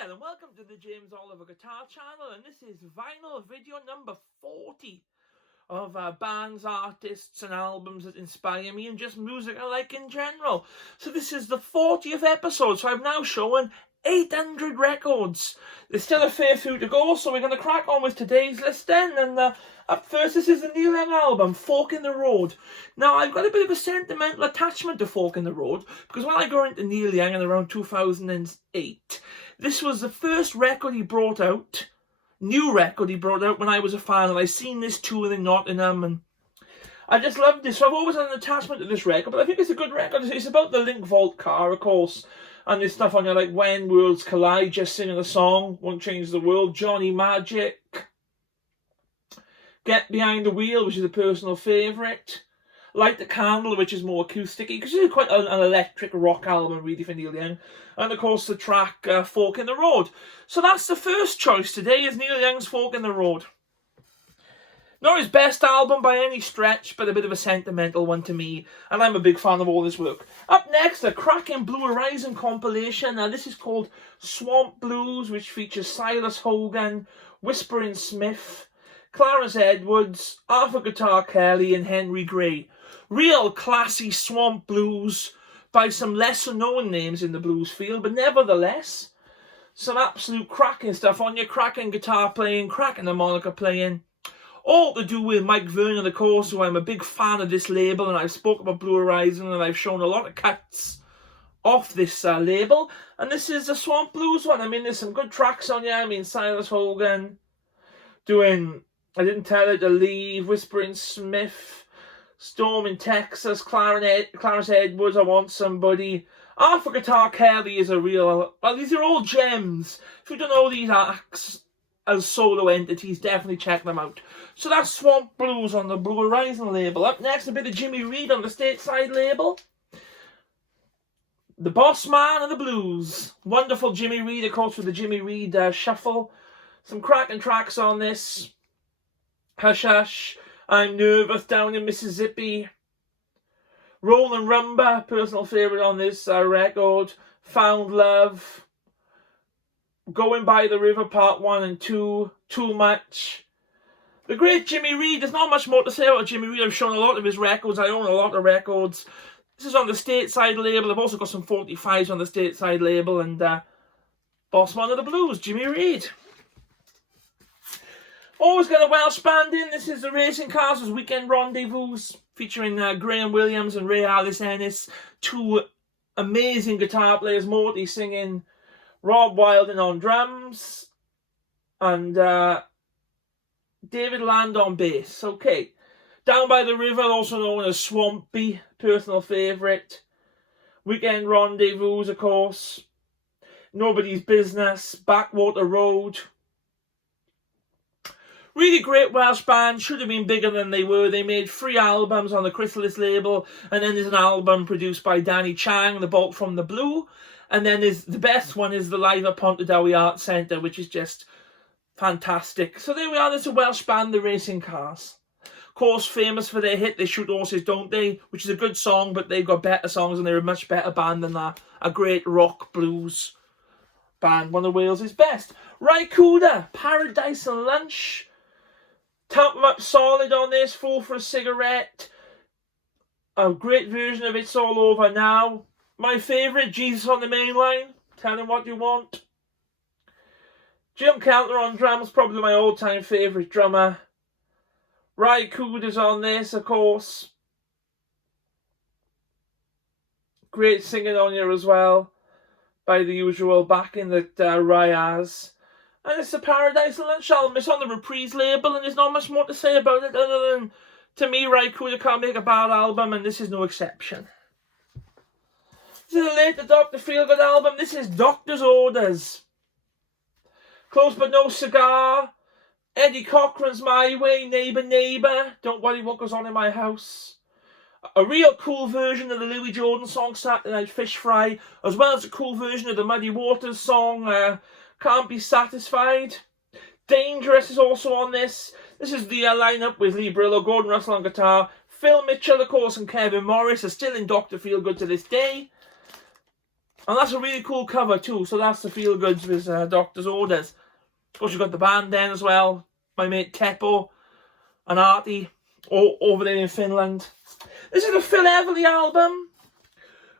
there, and welcome to the James Oliver Guitar Channel, and this is vinyl video number 40 of bands, artists and albums that inspire me and just music I like in general. So this is the 40th episode, so I've now shown 800 records. There's still a fair few to go, so we're going to crack on with today's list then. And up first, this is the Neil Young album, Fork in the Road. Now, I've got a bit of a sentimental attachment to Fork in the Road, because when I got into Neil Young in around 2008, this was the first record he brought out, new record he brought out when I was a fan, and I seen this tour in Nottingham, and I just loved this. So I've always had an attachment to this record, but I think it's a good record. It's about the Link Vault car, of course, and there's stuff on there like When Worlds Collide, just singing a song, Won't Change the World, Johnny Magic, Get Behind the Wheel, which is a personal favourite, Light the Candle, which is more acoustic-y, because it's quite an electric rock album, really, for Neil Young. And, of course, the track Fork in the Road. So that's the first choice today, is Neil Young's Fork in the Road. Not his best album by any stretch, but a bit of a sentimental one to me, and I'm a big fan of all this work. Up next, a cracking Blue Horizon compilation. Now, this is called Swamp Blues, which features Silas Hogan, Whispering Smith, Clarence Edwards, Arthur Guitar Kelly, and Henry Gray. Real classy swamp blues by some lesser-known names in the blues field, but nevertheless, some absolute cracking stuff on your cracking guitar playing, cracking harmonica playing. All to do with Mike Vernon, of course, who I'm a big fan of this label, and I've spoken about Blue Horizon, and I've shown a lot of cuts off this label. And this is a Swamp Blues one. I mean, there's some good tracks on here. I mean, Silas Hogan doing I Didn't Tell Her to Leave, Whispering Smith, Storm in Texas, Clarence Edwards, I Want Somebody. Arthur Guitar Kelly is a real... Well, these are all gems. If you don't know these acts as solo entities, definitely check them out. So that's Swamp Blues on the Blue Horizon label. Up next, a bit of Jimmy Reed on the Stateside label. The Boss Man of the Blues. Wonderful Jimmy Reed, of course, with the Jimmy Reed shuffle. Some cracking tracks on this. Hush Hush, I'm Nervous, Down in Mississippi. Rollin' Rumba, personal favourite on this record. Found Love. Going by the River, Part 1 and 2. Too Much. The great Jimmy Reed. There's not much more to say about Jimmy Reed. I've shown a lot of his records. I own a lot of records. This is on the Stateside label. I've also got some 45s on the Stateside label. And Boss Man of the Blues, Jimmy Reed. Always got a Welsh band in. This is the Racing Cars' Weekend Rendezvous, featuring Graham Williams and Ray Alice Ennis. Two amazing guitar players. Morty singing, Rob Wilding on drums, and David Land on bass. Okay. Down by the River, also known as Swampy, personal favourite. Weekend Rendezvous, of course. Nobody's Business, Backwater Road. Really great Welsh band, should have been bigger than they were. They made 3 albums on the Chrysalis label, and then there's an album produced by Danny Chang, The Bolt from the Blue, and then the best one is the live at Pontardawe Arts Centre, which is just fantastic. So there we are, there's a Welsh band, the Racing Cars. Of course, famous for their hit, They Shoot Horses, Don't They? Which is a good song, but they've got better songs, and they're a much better band than that. A great rock blues band, one of Wales' best. Rycuda, Paradise and Lunch. Tap 'em Up solid on this, Fool for a Cigarette. A great version of It's All Over Now. My favourite, Jesus on the Main Line, Tell Him What You Want. Jim Keltner on drums, probably my all-time favourite drummer. Rycuda's on this, of course. Great singing on here as well, by the usual backing that Ry has. And it's the Paradise and Lunch album. It's on the Reprise label, and there's not much more to say about it other than, to me, Rycuda can't make a bad album, and this is no exception. This is a later Dr. Feelgood album. This is Doctor's Orders. Close But No Cigar. Eddie Cochran's My Way. Neighbour, Neighbour. Don't Worry What Goes On in My House. A real cool version of the Louis Jordan song, Saturday Night Fish Fry, as well as a cool version of the Muddy Waters song, Can't Be Satisfied. Dangerous is also on this. This is the lineup with Lee Brillo, Gordon Russell on guitar, Phil Mitchell, of course, and Kevin Morris are still in Dr. Feelgood to this day. And that's a really cool cover too. So that's the feel goods with Doctor's Orders. Of course, you've got the band then as well. My mate Teppo and Artie over there in Finland. This is the Phil Everly album,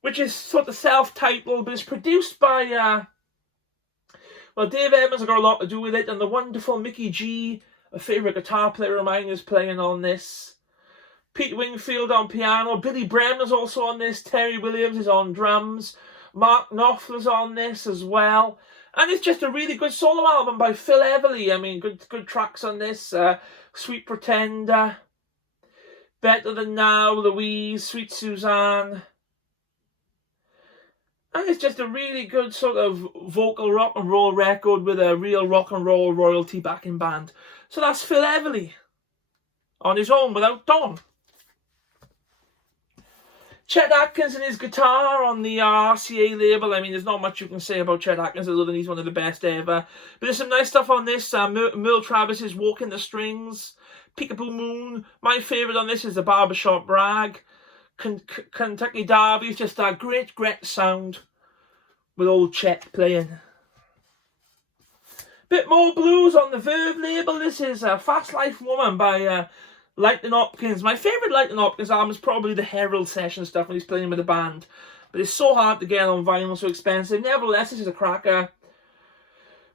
which is sort of self-titled, but it's produced by, well, Dave Edmunds has got a lot to do with it, and the wonderful Mickey G, a favourite guitar player of mine, is playing on this. Pete Wingfield on piano, Billy Bremner's also on this, Terry Williams is on drums, Mark Knopfler's on this as well. And it's just a really good solo album by Phil Everly. I mean, good tracks on this. Sweet Pretender, Better Than Now, Louise, Sweet Suzanne. And it's just a really good sort of vocal rock and roll record with a real rock and roll royalty backing band. So that's Phil Everly on his own without Don. Chet Atkins and his guitar on the RCA label. I mean, there's not much you can say about Chet Atkins other than he's one of the best ever. But there's some nice stuff on this. Merle Travis's Walking the Strings, Peekaboo Moon. My favourite on this is the Barbershop Brag. Kentucky Derby is just a great sound with old Chet playing. Bit more blues on the Verve label. This is Fast Life Woman by Lightning Hopkins. My favourite Lightning Hopkins album is probably the Herald session stuff when he's playing with the band. But it's so hard to get on vinyl, so expensive. Nevertheless, this is a cracker.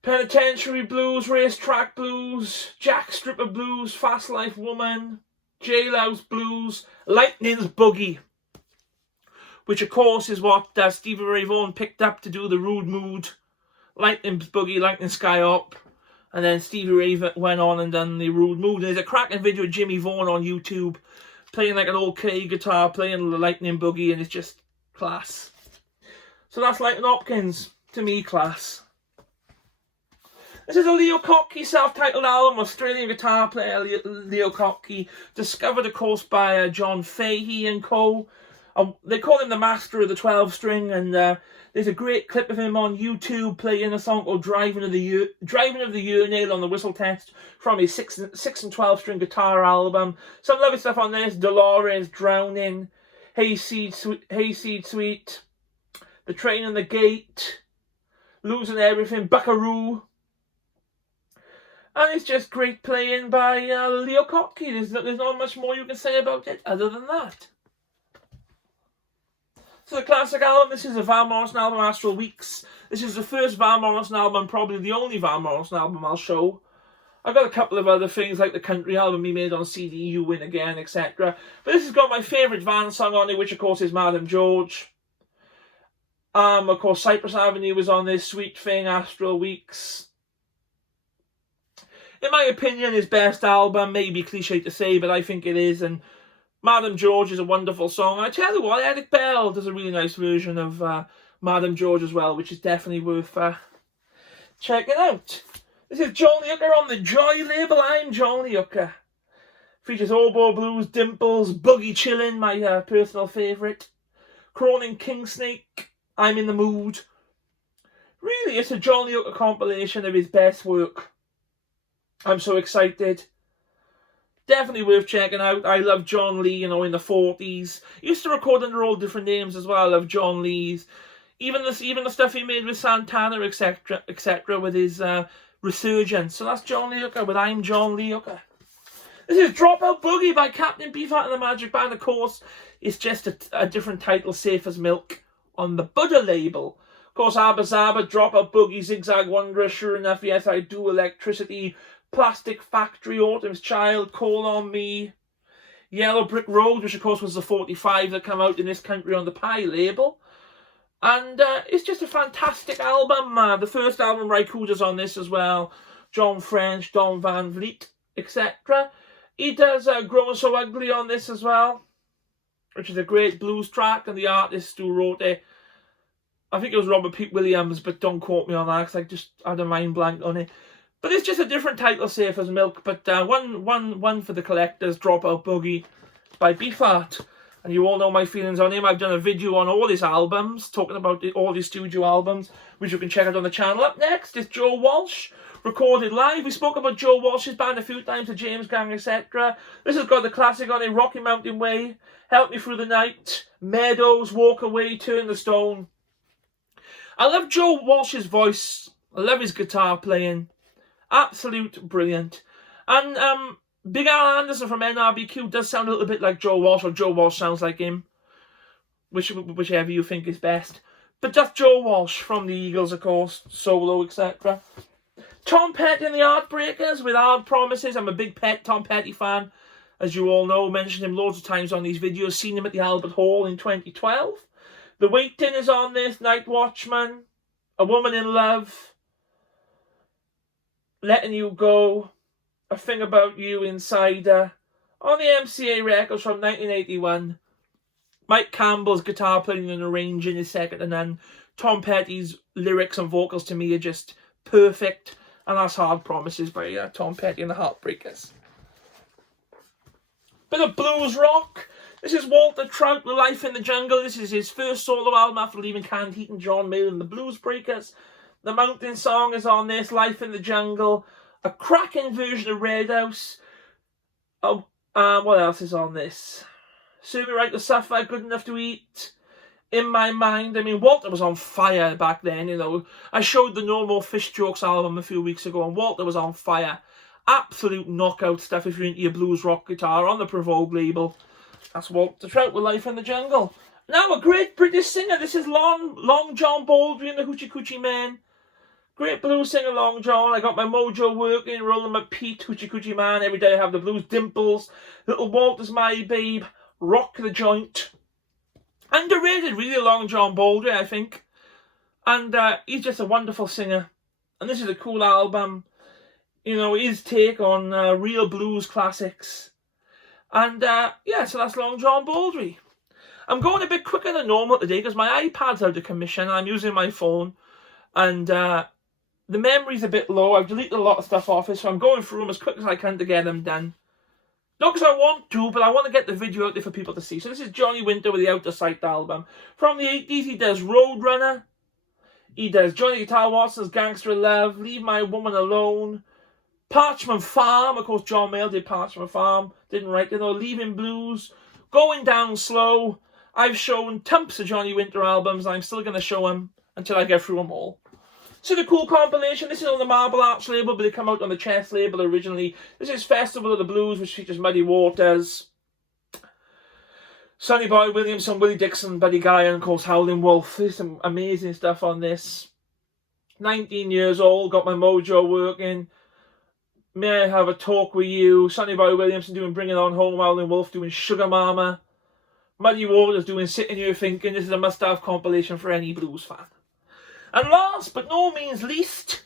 Penitentiary Blues, Racetrack Blues, Jack Stripper Blues, Fast Life Woman, Jailhouse Blues, Lightning's Boogie, which of course is what Stevie Ray Vaughan picked up to do the Rude Mood. Lightning's Boogie, Lightning Sky Up. And then Stevie Ray went on and done the Rude Mood. And there's a cracking video of Jimmy Vaughan on YouTube playing like an old K guitar, playing the Lightning Boogie, and it's just class. So that's Lightning Hopkins. To me, class. This is a Leo Kottke self-titled album, Australian guitar player Leo Kottke, discovered of course by John Fahey and co. They call him the master of the 12-string, and there's a great clip of him on YouTube playing a song called Driving of the Urinal on the Whistle Test from his 6 and 12-string guitar album. Some lovely stuff on this: Dolores, Drowning, Hayseed Sweet, The Train and the Gate, Losing Everything, Buckaroo. And it's just great playing by Leo Kottke. There's not much more you can say about it other than that. So the classic album, this is a Van Morrison album, Astral Weeks. This is the first Van Morrison album, probably the only Van Morrison album I'll show. I've got a couple of other things like the country album he made on CD, You Win Again, etc. But this has got my favourite Van song on it, which of course is Madam George. Of course Cypress Avenue was on this, Sweet Thing, Astral Weeks. In my opinion, his best album, maybe cliche to say, but I think it is, and Madam George is a wonderful song. And I tell you what, Eric Bell does a really nice version of Madam George as well, which is definitely worth checking out. This is John Lee Hooker on the Joy label. I'm John Lee Hooker. Features Oboe Blues, Dimples, Boogie Chillin', my personal favourite. Cronin Kingsnake, I'm in the Mood. Really, it's a John Lee Hooker compilation of his best work. I'm so excited. Definitely worth checking out. I love John Lee, in the 40s. He used to record under all different names as well. I love John Lee's. Even the stuff he made with Santana, etc., with his resurgence. So that's John Lee Hooker with I'm John Lee Hooker. This is Dropout Boogie by Captain Beefheart and the Magic Band. Of course, it's just a different title, Safe as Milk, on the Buddha label. Of course, Abba Zaba, Dropout Boogie, Zigzag Wanderer, Sure Enough, Yes I Do, Electricity, Plastic Factory, Autumn's Child, Call on Me, Yellow Brick Road, which of course was the 45 that came out in this country on the Pie label. And it's just a fantastic album. The first album, Ry Cooder's on this as well. John French, Don Van Vliet, etc. He does Growing So Ugly on this as well, which is a great blues track, and the artist who wrote it, I think it was Robert Pete Williams, but don't quote me on that because I just had a mind blank on it. But it's just a different title, Safe as Milk. But one for the collectors, Dropout Boogie by Beefheart. And you all know my feelings on him. I've done a video on all his albums, talking about all his studio albums, which you can check out on the channel. Up next is Joe Walsh, recorded live. We spoke about Joe Walsh's band a few times, the James Gang, etc. This has got the classic on it, Rocky Mountain Way, Help Me Through the Night, Meadows, Walk Away, Turn the Stone. I love Joe Walsh's voice. I love his guitar playing. Absolute brilliant. And Big Al Anderson from NRBQ does sound a little bit like Joe Walsh, or Joe Walsh sounds like him. Whichever you think is best. But that's Joe Walsh from the Eagles, of course, solo, etc. Tom Petty and the Heartbreakers with Hard Promises. I'm a big Tom Petty fan, as you all know. Mentioned him loads of times on these videos. Seen him at the Albert Hall in 2012. The Waiting is on this. Night Watchman. A Woman in Love. Letting You Go. A Thing About You, Insider. On the MCA records from 1981. Mike Campbell's guitar playing and arranging is second to none. Tom Petty's lyrics and vocals to me are just perfect. And that's Hard Promises by Tom Petty and the Heartbreakers. Bit of blues rock. This is Walter Trout with Life in the Jungle. This is his first solo album after leaving Canned Heat and John Mayall and the Blues Breakers. The Mountain Song is on this. Life in the Jungle. A cracking version of Red House. Oh, what else is on this? Serve Me Right to Suffer, Good Enough to Eat, In My Mind. I mean, Walter was on fire back then, you know. I showed the No More Fish Jokes album a few weeks ago, and Walter was on fire. Absolute knockout stuff if you're into your blues rock guitar on the Provogue label. That's Walter Trout with Life in the Jungle. Now, a great British singer. This is Long John Baldwin, the Hoochie Coochie Man. Great blues singer, Long John. I got my mojo working, rolling my Pete, Hoochie Coochie Man. Every day I have the blues. Dimples, Little Walter's My Babe. Rock the Joint. Underrated, really, Long John Baldwin, I think. And he's just a wonderful singer. And this is a cool album. You know, his take on real blues classics. And yeah, so that's Long John Baldwin. I'm going a bit quicker than normal today because my iPad's out of commission and I'm using my phone. And the memory's a bit low. I've deleted a lot of stuff off it, so I'm going through them as quick as I can to get them done. Not because I want to, but I want to get the video out there for people to see. So this is Johnny Winter with the Out of Sight album. From the 80s, he does Roadrunner. He does Johnny Guitar Watson's Gangster of Love, Leave My Woman Alone. Parchment Farm, of course John Mayall did Parchment Farm. Didn't write it though. Leaving Blues. Going Down Slow. I've shown tons of Johnny Winter albums, and I'm still going to show them until I get through them all. So the cool compilation, this is on the Marble Arch label, but they come out on the Chess label originally. This is Festival of the Blues, which features Muddy Waters, Sonny Boy Williamson, Willie Dixon, Buddy Guy, and of course Howlin' Wolf. There's some amazing stuff on this. 19 years old, got my mojo working. May I Have a Talk with You? Sonny Boy Williamson doing Bring It On Home, Howlin' Wolf doing Sugar Mama. Muddy Waters doing Sitting Here Thinking. This is a must-have compilation for any blues fan. And last but no means least,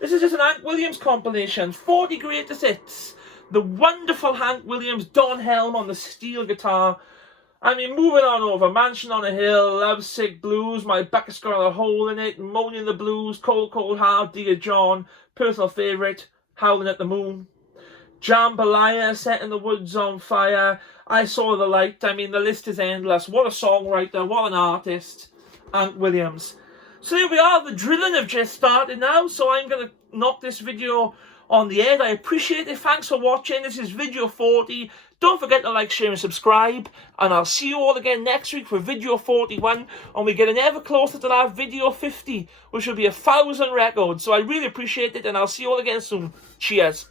this is just an Hank Williams compilation. 40 greatest hits. The wonderful Hank Williams, Don Helm on the steel guitar. I mean, moving on over. Mansion on a Hill, Lovesick Blues, My Bucket's Got a Hole in It, Moaning the Blues, Cold Cold Heart, Dear John, Personal Favourite, Howling at the Moon. Jambalaya, Setting the Woods on Fire, I Saw the Light. I mean, the list is endless. What a songwriter, what an artist. Hank Williams. So there we are, the drilling have just started now, so I'm going to knock this video on the head. I appreciate it, thanks for watching. This is video 40. Don't forget to like, share and subscribe, and I'll see you all again next week for video 41, and we're getting ever closer to that video 50, which will be 1,000 records. So I really appreciate it, and I'll see you all again soon. Cheers.